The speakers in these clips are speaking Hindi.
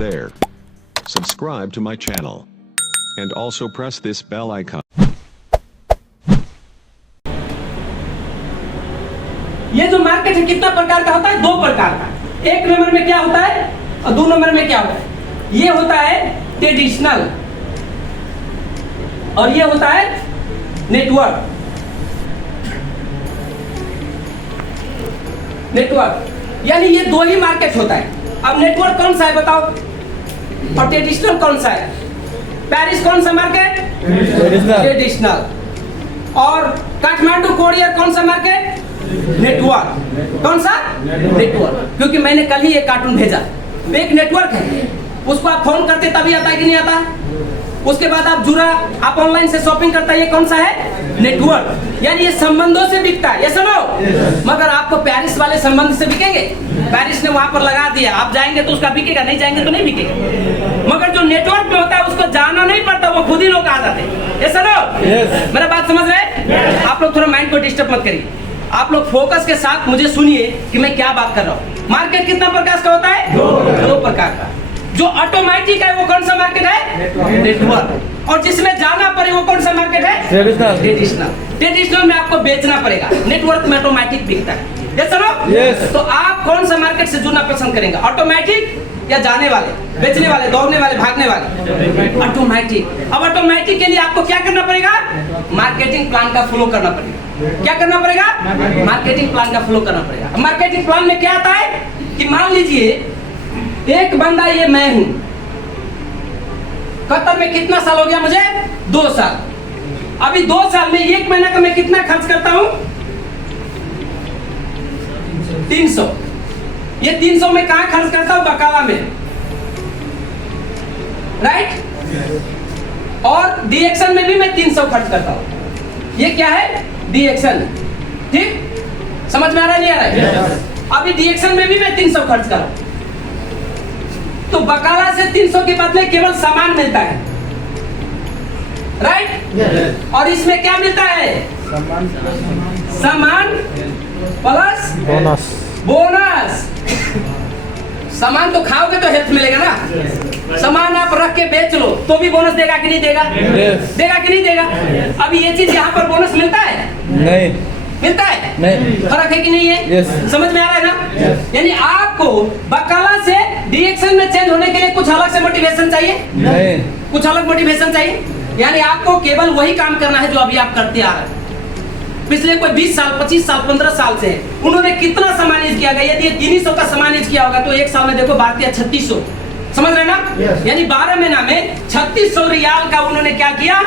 there. Subscribe to my channel. And also press this bell icon. ये जो मार्केट है कितना प्रकार का होता है? दो प्रकार का। एक नंबर में क्या होता है और दो नंबर में क्या होता है? ये होता है ट्रेडिशनल और ये होता है नेटवर्क। नेटवर्क यानी ये दो ही मार्केट होता है। अब नेटवर्क कौन सा है बताओ और ट्रेडिशनल कौन सा है? पेरिस कौन सा मार्केट? ट्रेडिशनल। और काठमांडू कोरियर कौन सा मार्केट? नेटवर्क। कौन सा? नेटवर्क। क्योंकि मैंने कल ही एक कार्टून भेजा, एक नेटवर्क है, उसको आप फोन करते तभी आता है कि नहीं आता? उसके बाद आप जुड़ा, आप ऑनलाइन से शॉपिंग करता है, ये कौन सा है? नेटवर्क। यानी ये संबंधों से बिकता है, ये सुनो। मगर आपको पेरिस वाले संबंध से बिकेंगे? पेरिस ने वहां पर लगा दिया, आप जाएंगे तो उसका बिकेगा, नहीं जाएंगे तो नहीं बिकेगा। मगर जो नेटवर्क में होता है उसको जाना नहीं पड़ता, वो खुद ही लोग आ जाते हैं, ये सुनो। मेरा बात समझ रहे? आप लोग थोड़ा माइंड को डिस्टर्ब मत करिए, आप लोग फोकस के साथ मुझे सुनिए कि मैं क्या बात कर रहा हूँ। मार्केट कितना प्रकार का होता है? दो प्रकार का। जो ऑटोमेटिक है वो कौन सा मार्केट है? नेटवर्क। और जिसमें जाना पड़े वो कौन सा मार्केट है? ट्रेडिशनल। ट्रेडिशनल में आपको बेचना पड़ेगा, नेटवर्क में ऑटोमेटिक बिकता है, ये सुनो। तो आप कौन सा मार्केट से जुड़ना पसंद करेंगे? ऑटोमेटिक या जाने वाले, बेचने वाले, दौड़ने वाले, भागने वाले? ऑटोमेटिक। अब ऑटोमेटिक के लिए आपको क्या करना पड़ेगा? मार्केटिंग प्लान का फॉलो करना पड़ेगा। क्या करना पड़ेगा? मार्केटिंग प्लान का फॉलो करना पड़ेगा। मार्केटिंग प्लान में क्या आता है कि मान लीजिए एक बंदा, ये मैं हूं, कतर में कितना साल हो गया मुझे? 2 साल। अभी 2 साल में एक महीना का मैं कितना खर्च करता हूं? 300। ये 300 में कहां खर्च करता हूं? बकाला में, राइट। और डीएक्शन में भी मैं 300 खर्च करता हूं। ये क्या है? डीएक्शन। ठीक, समझ में आ रहा है नहीं आ रहा है? अभी डीएक्शन में भी मैं 300 खर्च कर रहा हूं, तो बकाला से 300 के बदले केवल सामान मिलता है, राइट। और इसमें क्या मिलता है? सामान प्लस बोनस। सामान तो खाओगे तो हेल्थ मिलेगा ना, सामान आप रख के बेच लो तो भी बोनस देगा कि नहीं देगा? देगा कि नहीं देगा? अभी ये चीज यहाँ पर बोनस मिलता है? नहीं मिलता है। नहीं। फर्क है कि नहीं है? समझ में आ रहा है ना? यानी आपको बकाला से डीएक्शन में चेंज होने के लिए कुछ अलग से मोटिवेशन चाहिए? नहीं। कुछ अलग मोटिवेशन चाहिए? यानी आपको केवल वही काम करना है जो अभी आप करते आ रहे हैं। पिछले कोई 20 साल, 25 साल, 15 साल से उन्होंने कितना सामान यूज किया गया? यदि 300 का सामान यूज किया होगा तो एक साल में देखो बात किया 3600। समझ रहे ना? यानी 12 महीना में 3600 रियाल का उन्होंने क्या किया?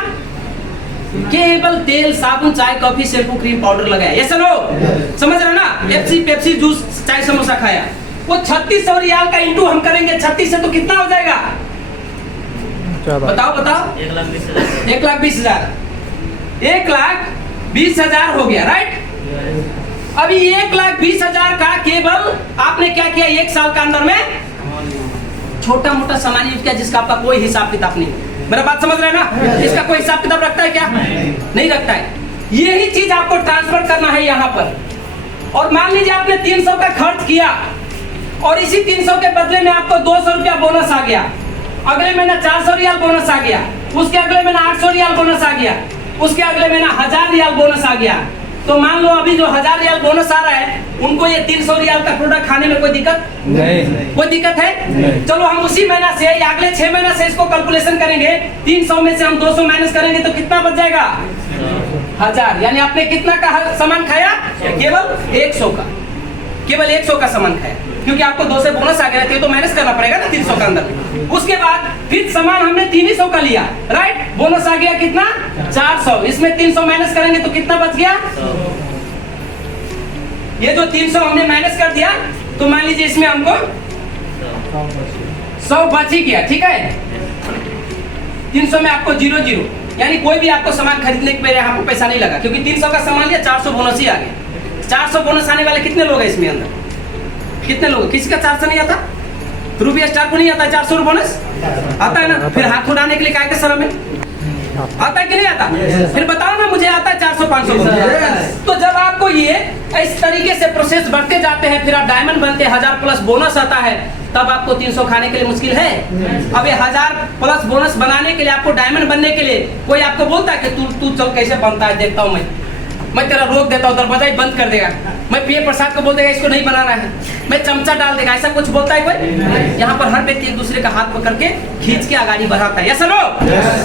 केवल तेल, साबुन, चाय, कॉफी, शैम्पू, क्रीम, पाउडर लगाया, ये सुनो। समझ रहे ना? पेप्सी, जूस, चाय, समोसा खाया। वो 3600 रियाल का इंटू हम करेंगे 36 से तो कितना हो जाएगा? बताओ बताओ। 1,20,000। 1,20,000 हो गया, राइट। अभी 1,20,000 का केवल आपने क्या किया? एक साल के अंदर में छोटा मोटा सामान यूज किया जिसका आपका कोई हिसाब किताब नहीं। मेरा बात समझ रहे हैं ना? इसका कोई हिसाब किताब रखता है क्या? नहीं रखता है। यही चीज आपको ट्रांसफर करना है यहाँ पर। और मान लीजिए आपने 300 का खर्च किया और इसी 300 के बदले में आपको 200 रुपया बोनस आ गया, अगले महीना 400 रियाल बोनस आ गया, उसके अगले महीना 800 रियाल बोनस आ गया, उसके अगले महीना 1000 रियाल बोनस आ गया। तो मान लो अभी जो 1000 रियाल बोनस आ रहा है उनको ये 300 रियाल का प्रोडक्ट खाने में कोई दिक्कत नहीं। कोई दिक्कत है? नहीं। चलो हम उसी महीना से या अगले 6 महीना से इसको कैलकुलेशन करेंगे। 300 में से हम 200 माइनस करेंगे तो कितना बच जाएगा? 1000। यानी आपने कितना का सामान खाया? केवल 100 का। केवल 100 का सामान खाया, क्योंकि आपको 2 से बोनस आ गया तो माइनस करना पड़ेगा ना 300 का अंदर। उसके बाद फिर सामान हमने 300 का लिया, राइट। बोनस आ गया कितना? 400। इसमें 300 माइनस करेंगे तो कितना बच गया? ये जो 300 हमने माइनस कर दिया तो मान लीजिए इसमें हमको 100 बच ही गया, ठीक है। 300 में आपको 0 यानी कोई भी आपको सामान खरीदने के मेरे आपको पैसा नहीं लगा, क्योंकि 300 का सामान लिया, 400 बोनस ही आ गया। 400 बोनस आने वाले कितने लोग हैं इसमें अंदर? कितने लोग? किसी का 400 नहीं आता? रुपया स्टार को नहीं आता 400 बोनस आता है ना? फिर हाथ उड़ाने के लिए क्या के शर्म है? आता है कि नहीं आता? फिर बताओ ना, मुझे आता है 400-500 बोनस। तो जब आपको ये इस तरीके से प्रोसेस बढ़ते जाते हैं, फिर आप डायमंड बनते हैं, 1000 प्लस बोनस आता है, तब आपको 300 खाने के लिए मुश्किल है। अब ये 1000 प्लस बोनस बनाने के लिए, आपको डायमंड बनने के लिए कोई आपको बोलता है कि तू चल कैसे बनता है, देखता हूँ मैं तेरा रोक देता हूँ, दरवाजा ही बंद कर देगा। मैं पीए प्रसाद को बोल देगा इसको नहीं बनाना है, मैं चमचा डाल देगा, ऐसा कुछ बोलता है कोई? यहाँ पर हर व्यक्ति एक दूसरे का हाथ पकड़ के खींच के आगे बढ़ाता है। सुनो,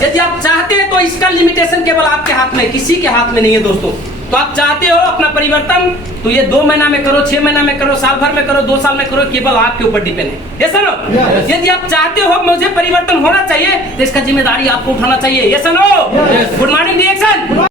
यदि आप चाहते हैं तो इसका लिमिटेशन केवल आपके हाथ में, किसी के हाथ में नहीं है दोस्तों। तो आप चाहते हो अपना परिवर्तन, तो ये 2 महीना में करो, 6 महीना में करो, साल भर में करो, 2 साल में करो, केवल आपके ऊपर डिपेंड है। ये सुनो, यदि आप चाहते हो मुझे परिवर्तन होना चाहिए, तो इसका जिम्मेदारी आपको उठाना चाहिए। ये सुनो, गुड मॉर्निंग रिएक्शन।